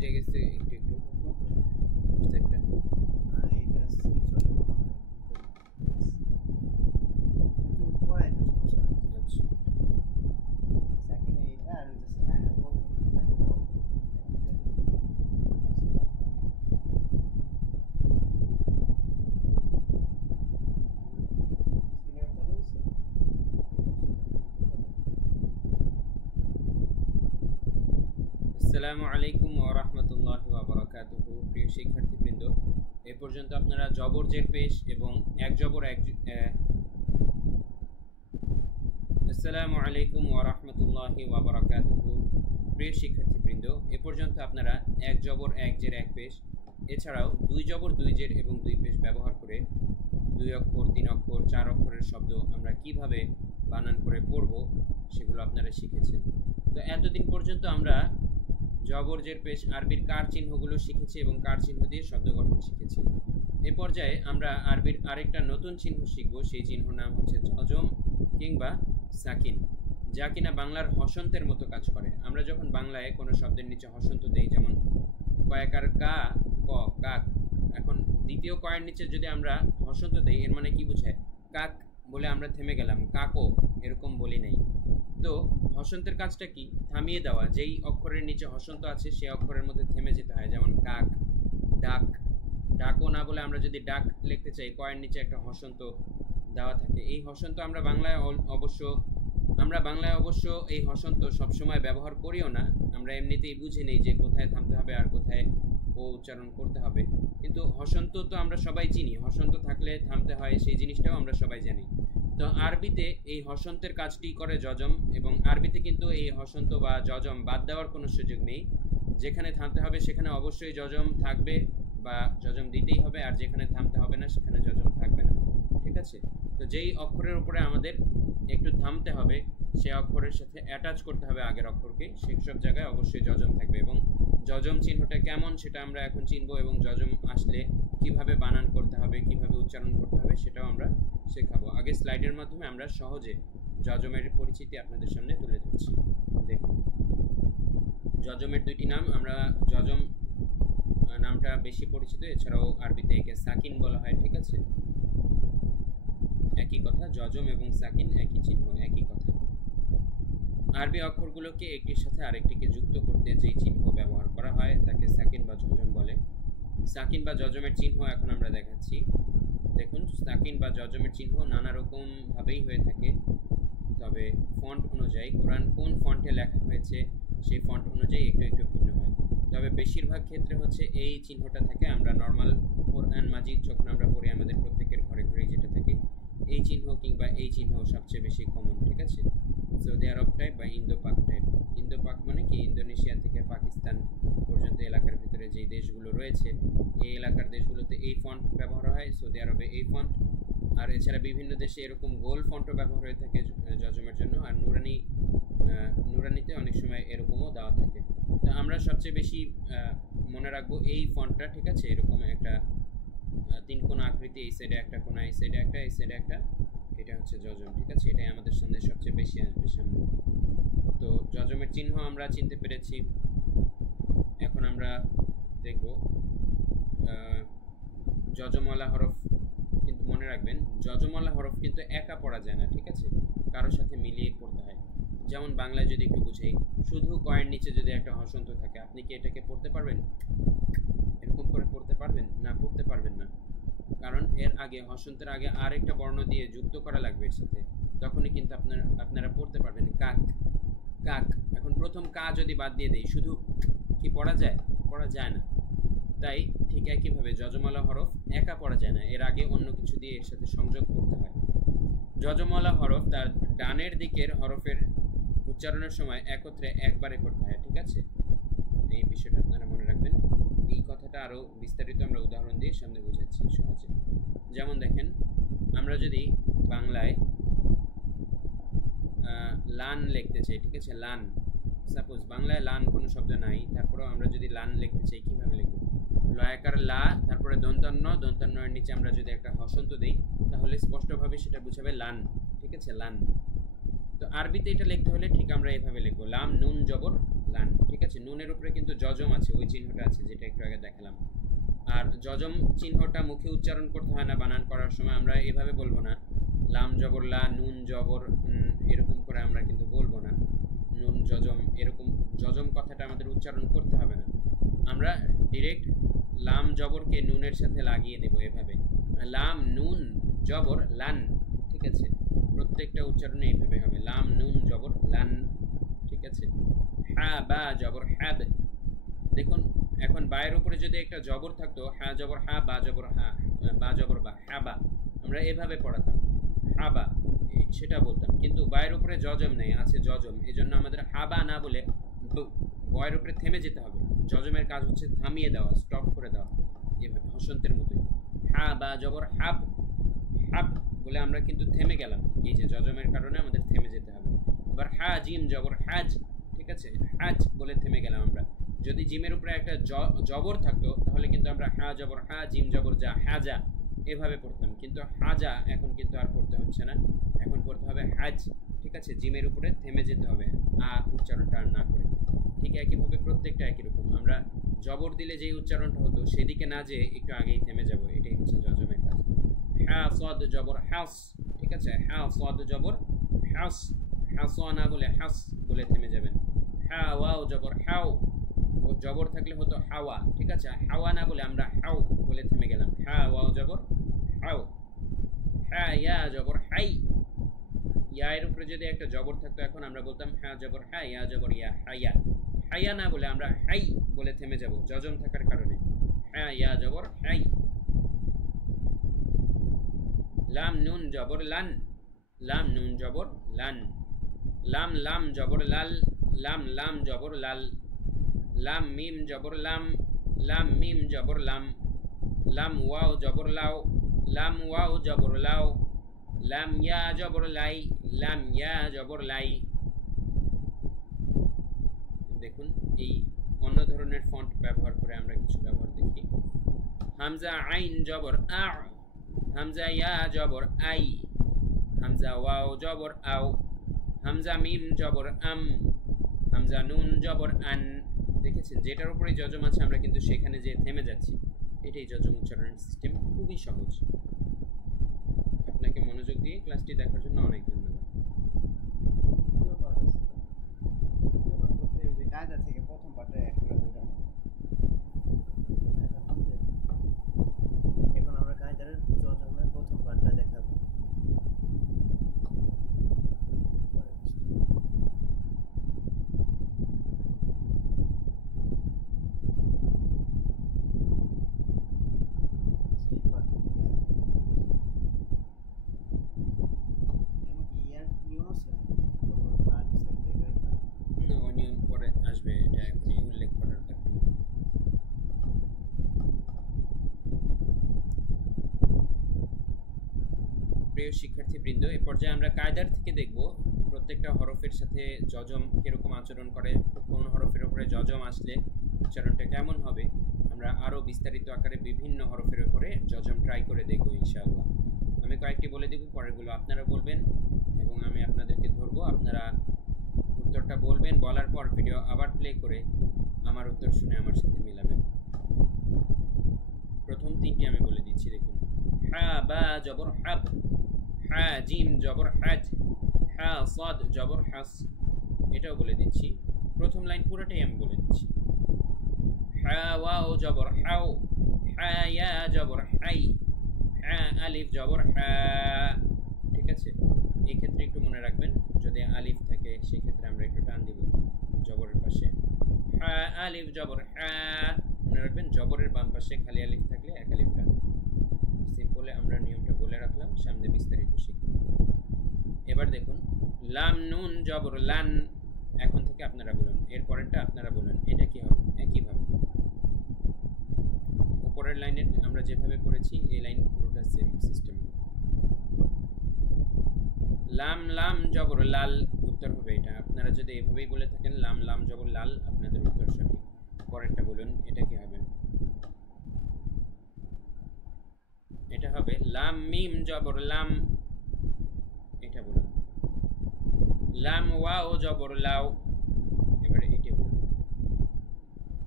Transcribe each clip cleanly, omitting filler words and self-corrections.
কেটে গেছে একটু একটু সেটটা এটা চলে মনে হয় কিন্তু পরে এটা সমস্যা আচ্ছা সেকেন্ডে এটা আর হচ্ছে সেকেন্ডে বলতে সেকেন্ডে আসসালামু আলাইকুম ওয়া রাহমাতুল্লাহি ওয়া বারাকাতুহু। প্রিয় শিক্ষার্থীবৃন্দ, এ পর্যন্ত আপনারা জবর জের পেশ এবং এক জবর এক আসসালামু আলাইকুম ওয়া রাহমাতুল্লাহি ওয়া বারাকাতুহু। প্রিয় শিক্ষার্থীবৃন্দ, এ পর্যন্ত আপনারা এক জবর এক জের এক পেশ এছাড়াও দুই জবর দুই জের এবং দুই পেশ ব্যবহার করে দুই অক্ষর, তিন অক্ষর, চার অক্ষরের শব্দ আমরা কিভাবে বানান করে পড়ব সেগুলো আপনারা শিখেছেন। তো এতদিন পর্যন্ত আমরা জবর জের পেশ আরবির কার চিহ্নগুলো শিখেছি এবং কার চিহ্ন দিয়ে শব্দ গঠন শিখেছি। এ পর্যায়ে আমরা আরবির আরেকটা নতুন চিহ্ন শিখব। সেই চিহ্ন নাম হচ্ছে জজম কিংবা সাকিন, যা কিনা বাংলার হসন্তের মতো কাজ করে। আমরা যখন বাংলায় কোনো শব্দের নিচে হসন্ত দেই, যেমন কয়াকার কা, ক, কাক, এখন দ্বিতীয় কয়ের নিচে যদি আমরা হসন্ত দেই এর মানে কি বোঝায়? কাক বলে আমরা থেমে গেলাম, কাকো এরকম বলি নাই। তো হসন্তের কাজটা কি? থামিয়ে দেওয়া। যেই অক্ষরের নিচে হসন্ত আছে সেই অক্ষরের মধ্যে থেমে যেতে হয়, যেমন কাক, ডাক, ডাকও না বলে আমরা যদি ডাক লিখতে চাই কয়ের নিচে একটা হসন্ত দেওয়া থাকে। এই হসন্ত আমরা বাংলায় অবশ্য এই হসন্ত সবসময় ব্যবহার করিও না। আমরা এমনিতেই বুঝে নেই যে কোথায় থামতে হবে আর কোথায় ও উচ্চারণ করতে হবে। কিন্তু হসন্ত তো আমরা সবাই চিনি, হসন্ত থাকলে থামতে হয় সেই জিনিসটাও আমরা সবাই জানি। তো আরবিতে এই হসন্তের কাজটি করে জজম, এবং আরবিতে কিন্তু এই হসন্ত বা জজম বাদ দেওয়ার কোনো সুযোগ নেই। যেখানে থামতে হবে সেখানে অবশ্যই জজম থাকবে বা জজম দিতেই হবে, আর যেখানে থামতে হবে না সেখানে জজম থাকবে না। ঠিক আছে? তো যেই অক্ষরের উপরে আমাদের একটু থামতে হবে সেই অক্ষরের সাথে অ্যাটাচ করতে হবে আগের অক্ষরকে, সেসব জায়গায় অবশ্যই জজম থাকবে। এবং জজম চিহ্নটা কেমন সেটা আমরা এখন চিনবো, এবং জজম আসলে কিভাবে বানান করতে হবে, কিভাবে উচ্চারণ করতে হবে সেটাও আমরা শেখাবো। আগে স্লাইডের মাধ্যমে আমরা সহজে জজমের পরিচিতি আপনাদের সামনে তুলে ধরছি। দেখুন, জজমের দুইটি নাম। আমরা জজম নামটা বেশি পরিচিত, এছাড়াও আরবিতে একে সাকিন বলা হয়। ঠিক আছে, একই কথা, জজম এবং সাকিন একই চিহ্ন, একই কথা। আরবি অক্ষরগুলোকে একটির সাথে আরেকটিকে যুক্ত করতে যেই চিহ্ন ব্যবহার করা হয় তাকে সাকিন বা জজম বলে। সাকিন বা জজমের চিহ্ন এখন আমরা দেখাচ্ছি। দেখুন, সাকিন বা জজমের চিহ্ন নানা রকম ভাবেই হয়ে থাকে, তবে ফন্ট অনুযায়ী, কোরআন কোন ফন্টে লেখা হয়েছে সেই ফন্ট অনুযায়ী একটু একটু ভিন্ন হয়। তবে বেশিরভাগ ক্ষেত্রে হচ্ছে এই চিহ্নটা থাকে। আমরা নর্মাল কোরআন মাজিদ যখন আমরা পড়ি আমাদের প্রত্যেকের ঘরে ঘরেই যেটা থাকে এই চিহ্ন কিংবা এই চিহ্ন সবচেয়ে বেশি কমন। ঠিক আছে, সৌদি আরব টাইপ বা ইন্দো পাক টাইপ। ইন্দো পাক মানে কি? ইন্দোনেশিয়া থেকে পাকিস্তান পর্যন্ত এলাকার ভিতরে যেই দেশগুলো রয়েছে এই এলাকার দেশগুলোতে এই ফন্ট ব্যবহার হয়, সৌদি আরবে এই ফন্ট। আর এছাড়া বিভিন্ন দেশে এরকম গোল ফন্টও ব্যবহার হয়ে থাকে জজমের জন্য, আর নুরানিতে অনেক সময় এরকমও দেওয়া থাকে। তো আমরা সবচেয়ে বেশি মনে রাখবো এই ফন্টটা। ঠিক আছে, এরকম একটা তিন কোণা আকৃতি, এই সাইডে একটা কোণা, এই সাইডে একটা, এই সাইডে একটা, এটা হচ্ছে জজম। ঠিক আছে, এটাই আমাদের সামনে সবচেয়ে বেশি আসবে সামনে। তো জজমের চিহ্ন আমরা চিনতে পেরেছি। এখন আমরা দেখব জজমওয়ালা হরফ। কিন্তু মনে রাখবেন জজমওয়ালা হরফ কিন্তু একা পড়া যায় না। ঠিক আছে, কারোর সাথে মিলিয়ে পড়তে হয়। যেমন বাংলায় যদি একটু বুঝাই, শুধু কয়ের নিচে যদি একটা হসন্ত থাকে আপনি কি এটাকে পড়তে পারবেন? এরকম করে পড়তে পারবেন না? পড়তে পারবেন না, কারণ এর আগে, হসন্তের আগে আর একটা বর্ণ দিয়ে যুক্ত করা লাগবে এর সাথে, তখনই কিন্তু আপনারা পড়তে পারবেন। কাক, কাক। এখন প্রথম কা যদি বাদ দিয়ে দেই শুধু কি পড়া যায়? পড়া যায় না। তাই ঠিক একইভাবে জজমওয়ালা হরফ একা পড়া যায় না, এর আগে অন্য কিছু দিয়ে এর সাথে সংযোগ করতে হয়। জজমওয়ালা হরফ তার ডানের দিকের হরফের উচ্চারণের সময় একত্রে একবারে করতে হয়। ঠিক আছে, এই বিষয়টা আপনারা মনে রাখবেন। এই কথাটা আরও বিস্তারিত আমরা উদাহরণ দিয়ে সামনে বোঝাচ্ছি সহজে। যেমন দেখেন, আমরা যদি বাংলায় লান লিখতে চাই, ঠিক আছে, লান, সাপোজ বাংলায় লান কোনো শব্দ নাই, তারপরেও আমরা যদি লান লিখতে চাই কীভাবে লিখব? লয়াকার লা, তারপরে দন্তান্ন, দন্তান্নের নিচে আমরা যদি একটা হসন্ত দিই তাহলে স্পষ্টভাবে সেটা বুঝাবে লান। ঠিক আছে, লান। তো আরবিতে এটা লিখতে হলে ঠিক আমরা এভাবে লিখবো, লাম নুন জবর লান, ঠিক আছে। নুনের উপরে কিন্তু যজম আছে, ওই চিহ্নটা আছে যেটা একটু আগে দেখালাম। আর যজম চিহ্নটা মুখে উচ্চারণ করতে হয় না বানান করার সময়, আমরা এভাবে বলবো না লাম জবর লা নুন জবর এরকম করে আমরা কিন্তু বলবো না নুন যজম, এরকম যজম কথাটা আমাদের উচ্চারণ করতে হবে না। আমরা ডিরেক্ট লাম জবরকে নুনের সাথে লাগিয়ে দেব এভাবে, লাম নুন জবর লান, ঠিক আছে। প্রত্যেকটা উচ্চারণে এইভাবে হবে, লাম নুন জবর লান, ঠিক আছে। হা বা জবর হ্যাব, দেখুন এখন বায়ের উপরে যদি একটা জবর থাকতো, হা জবর হা বা জবর হা, বা জবর বা, হাবা, আমরা এভাবে পড়াতাম হাবা, সেটা বলতাম। কিন্তু বায়ের উপরে যজম নেই, আছে যজম, এই জন্য আমাদের হাবা না বলে বয়ের উপরে থেমে যেতে হবে। যজমের কাজ হচ্ছে থামিয়ে দেওয়া, স্টপ করে দেওয়া, হসন্তের মতোই। হা বা জবর হাব, হাব বলে আমরা কিন্তু থেমে গেলাম, এই যে যজমের কারণে আমাদের থেমে যেতে হবে। আবার হা জিম জবর হাজ, ঠিক আছে, হাজ বলে থেমে গেলাম আমরা। যদি জিমের উপরে একটা জবর থাকতো তাহলে কিন্তু আমরা হা জবর হা জিম জবর যা হাজা এভাবে পড়তাম, কিন্তু হাজা এখন কিন্তু আর পড়তে হচ্ছে না, এখন পড়তে হবে হাজ, ঠিক আছে। জিমের উপরে থেমে যেতে হবে উচ্চারণটা আর না করে। ঠিক একইভাবে প্রত্যেকটা একই রকম, আমরা জবর দিলে যেই উচ্চারণটা হতো সেদিকে না যেয়ে একটু আগেই থেমে যাব, এটাই হচ্ছে যজমের কাজ। হা সদ জবর হাস, ঠিক আছে, হা সদ জবর হাস, হাস না বলে হাস বলে থেমে যাবেন। হা ওয়াও জবর হাও, জবর থাকলে হতো হাওয়া, ঠিক আছে, হাওয়া না বলে আমরা হাও বলে থেমে গেলাম। হা ওয়াও জবর হাও। হা ইয়া জবর হাই, ইয়া এর উপরে যদি একটা জবর থাকতো এখন আমরা বলতাম হা জবর হা, ইয়া জবর ইয়া, হাইয়া, হাইয়া না বলে আমরা হাই বলে থেমে যাব যজম থাকার কারণে। হা ইয়া জবর হাই। লাম নুন জবর লান, লাম নুন জবর লান। লাম লাম জবর লাল, লাম লাম জবর লাল। লাম মিম জবর লাম, লাম মিম জবর লাম। লাম ওয়াও জবর লাও, লাম ওয়াও জবর লাও। লাম ইয়া জবর লাই, লাম ইয়া জবর লাই। দেখুন এই অন্য ধরনের ফন্ট ব্যবহার করে আমরা কিছু ব্যবহার দেখি। হামজা আইন জবর আ, হামজা ইয়া জবর আই। হামজা ওয়াও জবর আও। হামজা মিম জবর আম। হামজা নুন জবর আন। দেখেছেন যেটার উপরে যজম আছে আমরা কিন্তু সেখানে যে থেমে যাচ্ছি, এটাই যজম উচ্চারণের সিস্টেম, খুবই সহজ। আপনাকে মনোযোগ দিয়ে ক্লাসটি দেখার জন্য অনেক ধন্যবাদ। কায়দা থেকে প্রথম পার্টে অ্যাড করে দিলাম। এখন আমরা কায়দার যজমের প্রথম পার্টটা দেখাবো। নিয়ম পরে আসবে, এটা এখনই উল্লেখ করার দরকার নেই। প্রিয় শিক্ষার্থীবৃন্দ, এ পর্যায়ে আমরা কায়দার থেকে দেখব প্রত্যেকটা হরফের সাথে যজম কিরকম আচরণ করে, কোন হরফের উপরে যজম আসলে উচ্চারণটা কেমন হবে। আমরা আরও বিস্তারিত আকারে বিভিন্ন হরফের উপরে যজম ট্রাই করে দেখব ইনশাআল্লাহ। আমি কয়েকটি বলে দেব, পরেরগুলো আপনারা বলবেন এবং আমি আপনাদেরকে ধরবো, আপনারা উত্তরটা বলবেন, বলার পর ভিডিও আবার প্লে করে আমার উত্তর শুনে আমার সাথে মিলাবেন। প্রথম তিনটি আমি বলে দিচ্ছি, দেখুন। হা বা জবর হাব, হা জিম জবর হাজ, হা সাদ জবর হাস, এটাও বলে দিচ্ছি। প্রথম লাইন পুরোটাই আমি বলে দিচ্ছি। হা ওয়াও জবর হাও, হা ইয়া জবর হাই, হা আলিফ জবর হা, ঠিক আছে। এই ক্ষেত্রে একটু মনে রাখবেন, যদি আলিফ থাকে সেক্ষেত্রে আমরা একটু টান দিব জবরের পাশে। হা আলিফ জবর হা, মনে রাখবেন জবরের বাম পাশে খালি আলিফ থাকলে এক আলিফটা। সিম্পলে আমরা নিয়মটা বলে রাখলাম, সামনে বিস্তারিত শিখব। এবার দেখুন লাম নুন জবর লান, এখন থেকে আপনারা বলুন, এর পরেরটা আপনারা বলুন, এটা কি হবে। একইভাবে উপরের লাইনে আমরা যেভাবে করেছি এই লাইন পুরোটা সেম সিস্টেম। লাম লাম জবর লাল, উত্তর হবে এটা। আপনারা যদি এভাবেই বলে থাকেন লাম লাম জবর লাল, আপনাদের উত্তর সঠিক। পরেরটা বলুন, এটা কি হবে। এটা হবে লাম মিম জবর লাম, এটা বলুন। লাম ওয়াও জবর লাও, এবারে এটি বলুন।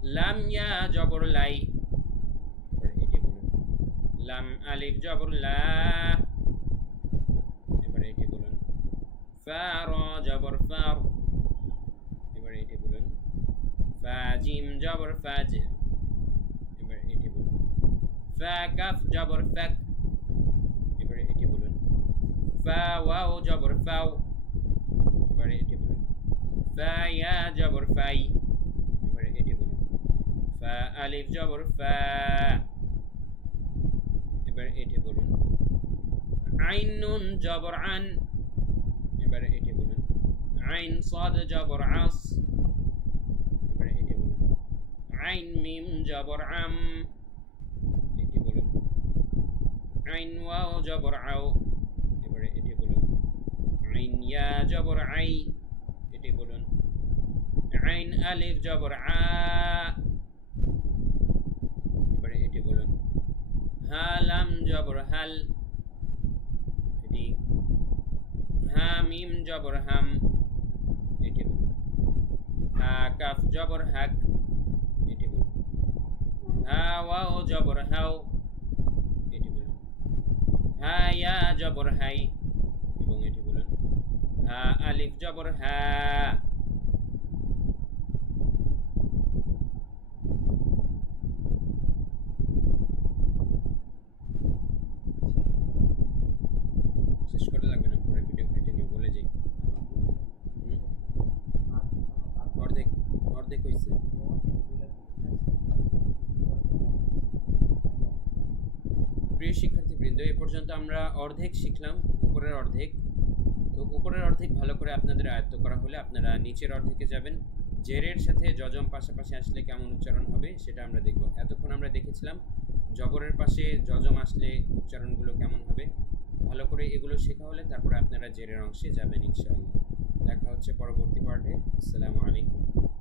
লাম ইয়া জবর লাই, এবার এটি বলুন। লাম আলিফ জবর লা, এবার এটি বলুন। ফা র জবর ফার, এবার এটি বলুন। ফা জিম জবর ফাজ, এবার এটি বলুন। ফা কাফ জবর ফাক, এবার এটি বলুন। ফা ওয়াও জবর ফাও, এবার এটি বলুন। ফা ইয়া জবর ফাই, এবার এটি বলুন। ফা আলিফ জবর ফা, এবার এটি বলুন। আইন নুন জবর আন, এবার এটি বলুন। আইন সাদ জবর আস, এবার এটি বলুন। আইন মিম জবর আম, এটি বলুন। আইন ওয়াও জবর আও, এবারে এটি বলুন। আইন ইয়া জবর আই, এটি বলুন। আইন আলিফ জবর আ, এবারে এটি বলুন। হা লাম জবর হাল, এটি। হা মিম জবর হাম, এটি বলুন। হা কাফ জবর হাক, এটি বলুন। হা ওয়াও জবর হাও, এটি বলুন। হা ইয়া জবর হাই, এবং এটি বলুন। হা আলিফ জবর হা, শেষ করে লাগবে না, পরে ভিডিও কেটে নিয়ে বলে যাই। অর্ধেক অর্ধেক হয়েছে। প্রিয় শিক্ষার্থীবৃন্দ, এ পর্যন্ত আমরা অর্ধেক শিখলাম, উপরের অর্ধেক। তো উপরের অর্ধেক ভালো করে আপনাদের আয়ত্ত করা হলে আপনারা নিচের অর্ধেকে যাবেন। জেরের সাথে জজম পাশাপাশি আসলে কেমন উচ্চারণ হবে সেটা আমরা দেখব। এতক্ষণ আমরা দেখেছিলাম জবরের পাশে জজম আসলে উচ্চারণগুলো কেমন হবে। ভালো করে এগুলো শেখা হলে তারপরে আপনারা জেরের অংশে যাবেন ইনশাআল্লাহ। দেখা হচ্ছে পরবর্তী পার্টে। আসসালামু আলাইকুম।